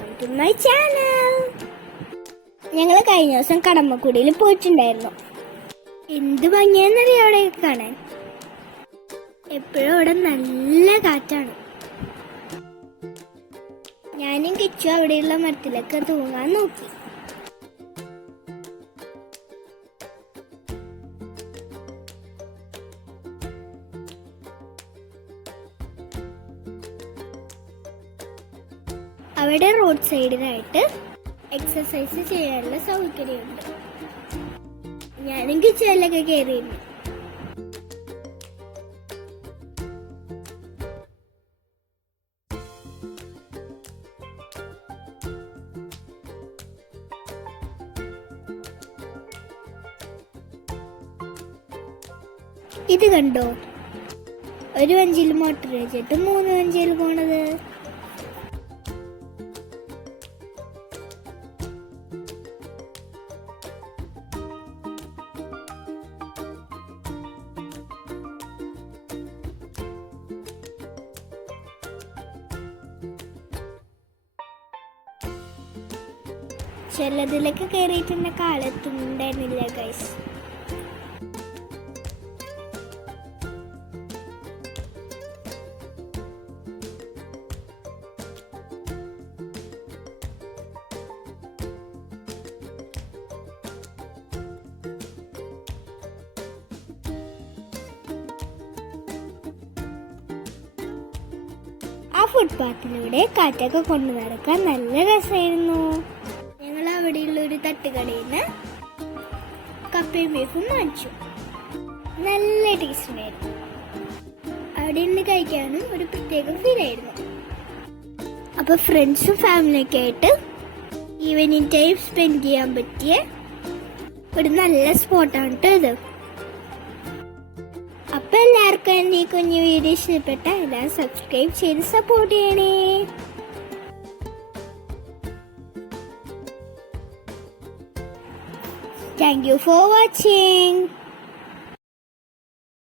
Welcome to my channel. ഞങ്ങൾ കഴിഞ്ഞ ദിവസം കടമ്മക്കുടിയിൽ പോയിട്ടുണ്ടായിരുന്നു. എന്ത് ഭംഗിയാന്നറിയാം അവിടെ കാണാൻ. എപ്പോഴും അവിടെ നല്ല കാറ്റാണ്. ഞാനും കിച്ചു അവിടെയുള്ള മരത്തിലൊക്കെ തൂങ്ങാൻ നോക്കി. അവിടെ റോഡ് സൈഡിലായിട്ട് എക്സസൈസ് ചെയ്യാനുള്ള സൗകര്യമുണ്ട്. ഞാനും കിച്ചണിലൊക്കെ കയറിയിരുന്നു. ഇത് കണ്ടോ, ഒരു വഞ്ചിയിൽ മോട്ടർ വെച്ചിട്ട് 3 വഞ്ചിയിൽ പോണത്. ചിലതിലൊക്കെ കയറിയിട്ടുള്ള കാലത്തുണ്ടായിരുന്നില്ല ഗൈസ്. ആ ഫുട്പാത്തിലൂടെ കാറ്റൊക്കെ കൊണ്ടു നടക്കാൻ നല്ല രസമായിരുന്നു. ഞങ്ങൾ അവിടെയുള്ള ഒരു തട്ടുകടയിൽ നിന്ന് കപ്പയും ബീഫും വാങ്ങിച്ചു. നല്ല ടേസ്റ്റിനായിരുന്നു. അവിടെ നിന്ന് കഴിക്കാനും ഒരു പ്രത്യേക ഫീലായിരുന്നു. അപ്പൊ ഫ്രണ്ട്സും ഫാമിലിയൊക്കെ ആയിട്ട് ഈവനിങ് ടൈം സ്പെൻഡ് ചെയ്യാൻ പറ്റിയ ഒരു നല്ല സ്പോട്ടാണ് കേട്ടോ ഇത്. അപ്പൊ എല്ലാവർക്കും എന്റെ ഈ കുഞ്ഞു വീഡിയോ ഇഷ്ടപ്പെട്ട എല്ലാവരും സബ്സ്ക്രൈബ് ചെയ്ത് സപ്പോർട്ട് ചെയ്യണേ. Thank you for watching.